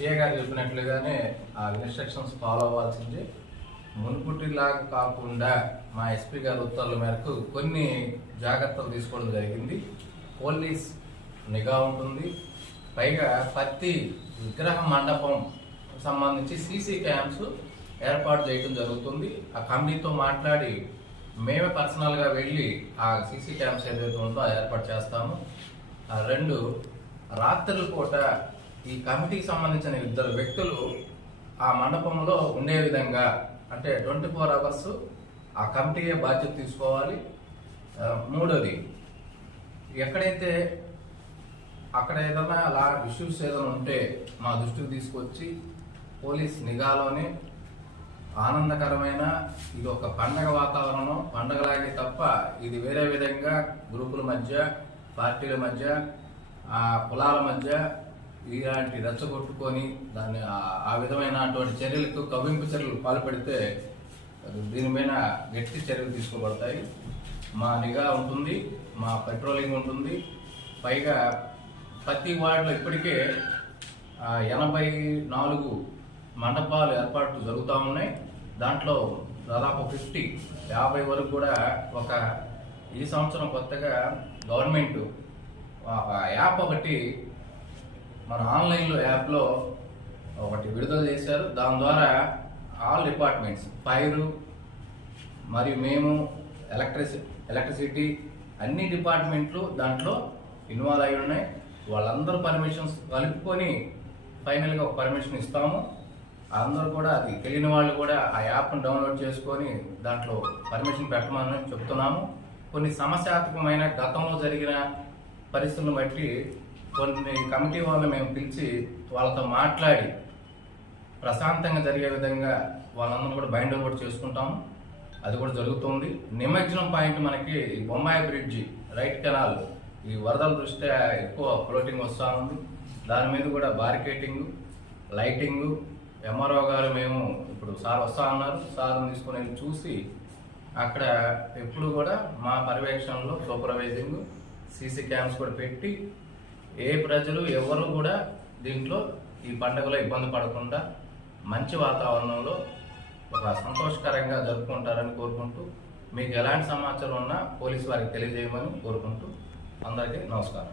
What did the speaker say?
CA గారు చెప్పినట్లుగానే ఆ ఇన్స్ట్రక్షన్స్ ఫాలో అవ్వాల్సిందే. మునుపుటిలాగా కాకుండా మా ఎస్పీ గారి ఉత్తర్వుల మేరకు కొన్ని జాగ్రత్తలు తీసుకోవడం జరిగింది. పోలీస్ నిఘా ఉంటుంది. పైగా ప్రతి విగ్రహ మండపం సంబంధించి సీసీ క్యామ్స్ ఏర్పాటు చేయడం జరుగుతుంది. ఆ కమిటీతో మాట్లాడి మేమే పర్సనల్గా వెళ్ళి ఆ సీసీ క్యామ్స్ ఏదైతే ఉందో ఏర్పాటు చేస్తాము. రెండు, రాత్రుల పూట ఈ కమిటీకి సంబంధించిన ఇద్దరు వ్యక్తులు ఆ మండపంలో ఉండే విధంగా, అంటే 24 hours ఆ కమిటీయే బాధ్యత తీసుకోవాలి. మూడోది, ఎక్కడైతే అక్కడ ఏదైనా అలా ఇష్యూస్ ఏదైనా ఉంటే మా దృష్టికి తీసుకొచ్చి పోలీస్ నిఘాలోనే ఆనందకరమైన ఇది ఒక పండగ వాతావరణం, పండగలాగే తప్ప ఇది వేరే విధంగా గ్రూపుల మధ్య, పార్టీల మధ్య, కులాల మధ్య ఇలాంటి రెచ్చగొట్టుకొని దాన్ని ఆ విధమైనటువంటి చర్యలకు కవ్వింపు చర్యలు పాల్పడితే దీని మీద గట్టి చర్యలు తీసుకోబడతాయి. మా నిఘా ఉంటుంది, మా పెట్రోలింగ్ ఉంటుంది. పైగా ప్రతి వార్డులో ఇప్పటికే 84 మండపాలు ఏర్పాట్లు జరుగుతూ ఉన్నాయి. దాంట్లో దాదాపు 50 వరకు కూడా ఈ సంవత్సరం కొత్తగా గవర్నమెంట్ యాప్ ఒకటి మన ఆన్లైన్లో యాప్లో ఒకటి విడుదల చేశారు. దాని ద్వారా ఆల్ డిపార్ట్మెంట్స్, ఫైర్ మరియు మేము, ఎలక్ట్రిసిటీ అన్ని డిపార్ట్మెంట్లు దాంట్లో ఇన్వాల్వ్ అయి ఉన్నాయి. వాళ్ళందరూ పర్మిషన్స్ కలుపుకొని ఫైనల్గా ఒక పర్మిషన్ ఇస్తాము. అందరూ కూడా అది తెలియని వాళ్ళు కూడా ఆ యాప్ను డౌన్లోడ్ చేసుకొని దాంట్లో పర్మిషన్ పెట్టమని చెప్తున్నాము. కొన్ని సమస్యాత్మకమైన గతంలో జరిగిన పరిస్థితులను బట్టి కొన్ని కమిటీ వాళ్ళని మేము పిలిచి వాళ్ళతో మాట్లాడి ప్రశాంతంగా జరిగే విధంగా వాళ్ళందరూ కూడా బైండ్ ఓవర్ చేసుకుంటాము. అది కూడా జరుగుతుంది. నిమజ్జనం పాయింట్ మనకి బొమ్మాయి బ్రిడ్జి, రైట్ కెనాల్ ఈ వరదల దృష్ట్యా ఎక్కువ ఫ్లోటింగ్ వస్తూ ఉంది. దాని మీద కూడా బారికేటింగ్, లైటింగు, ఎంఆర్ఓ గారు మేము ఇప్పుడు సార్ వస్తా ఉన్నారు, సార్ని తీసుకుని వెళ్ళి చూసి అక్కడ ఎప్పుడు కూడా మా పర్యవేక్షణలో సూపర్వైజింగ్, సీసీ క్యామ్స్ కూడా పెట్టి ఏ ప్రజలు ఎవరు కూడా దీంట్లో ఈ పండుగలో ఇబ్బంది పడకుండా మంచి వాతావరణంలో ఒక సంతోషకరంగా జరుపుకుంటారని కోరుకుంటూ, మీకు ఎలాంటి సమాచారం ఉన్నా పోలీసు వారికి తెలియజేయమని కోరుకుంటూ అందరికీ నమస్కారం.